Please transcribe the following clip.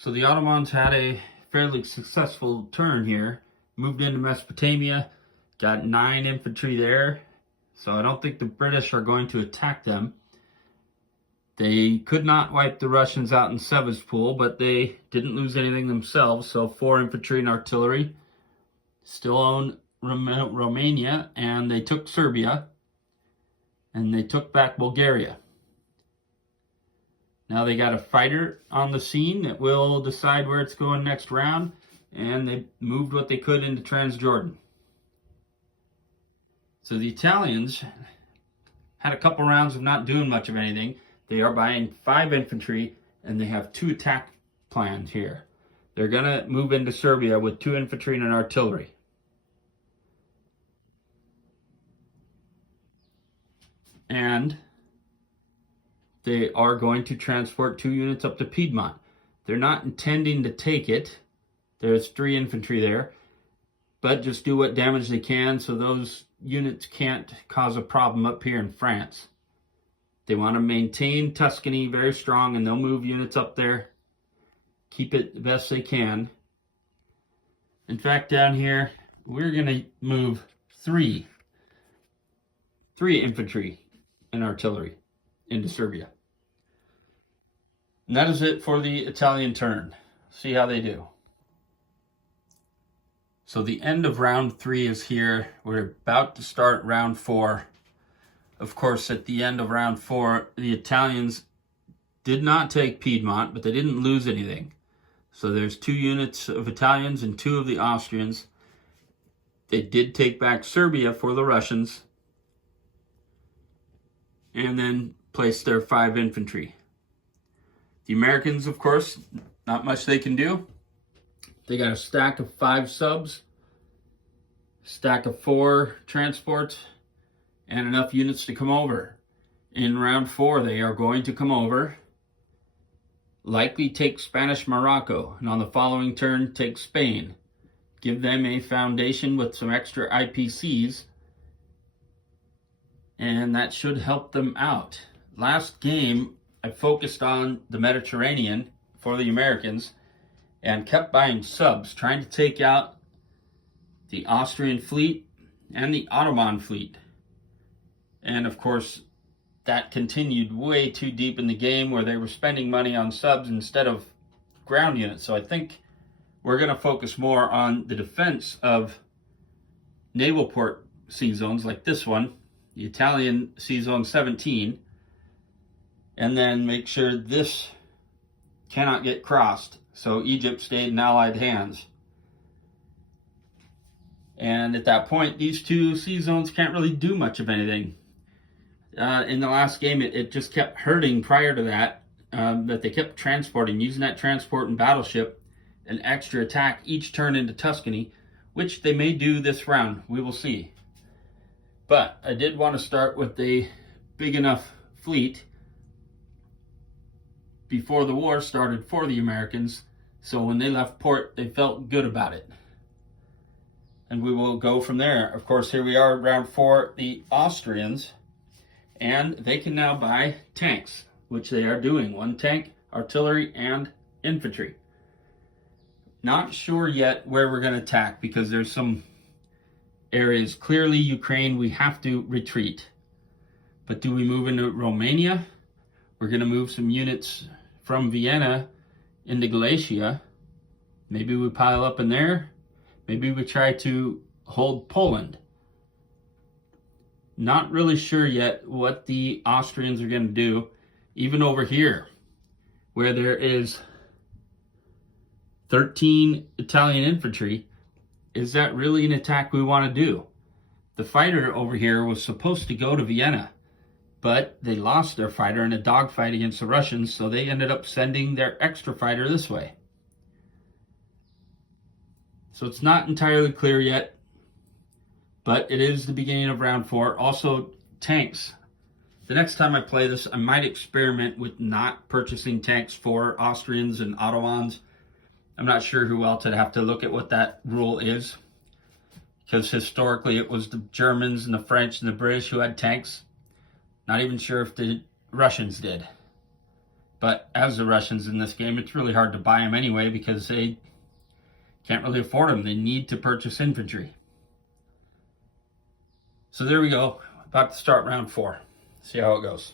So the Ottomans had a fairly successful turn here, moved into Mesopotamia, got 9 infantry there, so I don't think the British are going to attack them. They could not wipe the Russians out in Sevastopol, but they didn't lose anything themselves, so 4 infantry and artillery. Still own Romania, and they took Serbia, and they took back Bulgaria. Now they got a fighter on the scene that will decide where it's going next round, and they moved what they could into Transjordan. So the Italians had a couple rounds of not doing much of anything. They are buying 5 infantry, and they have 2 attack plans here. They're going to move into Serbia with 2 infantry and an artillery. And they are going to transport 2 units up to Piedmont. They're not intending to take it. There's 3 infantry there, but just do what damage they can so those units can't cause a problem up here in France. They want to maintain Tuscany very strong, and they'll move units up there, keep it the best they can. In fact, down here, we're going to move 3 infantry and artillery into Serbia. And that is it for the Italian turn. See how they do. So the end of round 3 is here. We're about to start round 4. Of course, at the end of round 4, the Italians did not take Piedmont, but they didn't lose anything. So there's 2 units of Italians and 2 of the Austrians. They did take back Serbia for the Russians, and then place their 5 infantry. The Americans, of course, not much they can do. They got a stack of 5 subs, stack of 4 transports, and enough units to come over. In round 4, they are going to come over, likely take Spanish Morocco, and on the following turn, take Spain. Give them a foundation with some extra IPCs, and that should help them out. Last game, I focused on the Mediterranean for the Americans and kept buying subs, trying to take out the Austrian fleet and the Ottoman fleet. And of course, that continued way too deep in the game where they were spending money on subs instead of ground units. So I think we're going to focus more on the defense of naval port sea zones like this one, the Italian Sea Zone 17, and then make sure this cannot get crossed. So Egypt stayed in Allied hands. And at that point, these 2 sea zones can't really do much of anything. In the last game, it just kept hurting prior to that, that they kept transporting, using that transport and battleship, an extra attack each turn into Tuscany, which they may do this round. We will see. But I did want to start with a big enough fleet before the war started for the Americans, so when they left port, they felt good about it. And we will go from there. Of course, here we are, round 4, the Austrians, and they can now buy tanks, which they are doing. 1 tank, artillery, and infantry. Not sure yet where we're going to attack, because there's some areas. Clearly, Ukraine, we have to retreat. But do we move into Romania? We're going to move some units from Vienna into Galicia. Maybe we pile up in there. Maybe we try to hold Poland. Not really sure yet what the Austrians are going to do. Even over here, where there is 13 Italian infantry, is that really an attack we want to do? The fighter over here was supposed to go to Vienna, but they lost their fighter in a dogfight against the Russians, so they ended up sending their extra fighter this way. So it's not entirely clear yet, but it is the beginning of round 4. Also, tanks. The next time I play this, I might experiment with not purchasing tanks for Austrians and Ottomans. I'm not sure who else. I'd have to look at what that rule is, because historically it was the Germans and the French and the British who had tanks. Not even sure if the Russians did. But as the Russians in this game, it's really hard to buy them anyway because they can't really afford them. They need to purchase infantry. So there we go. About to start round 4. See how it goes.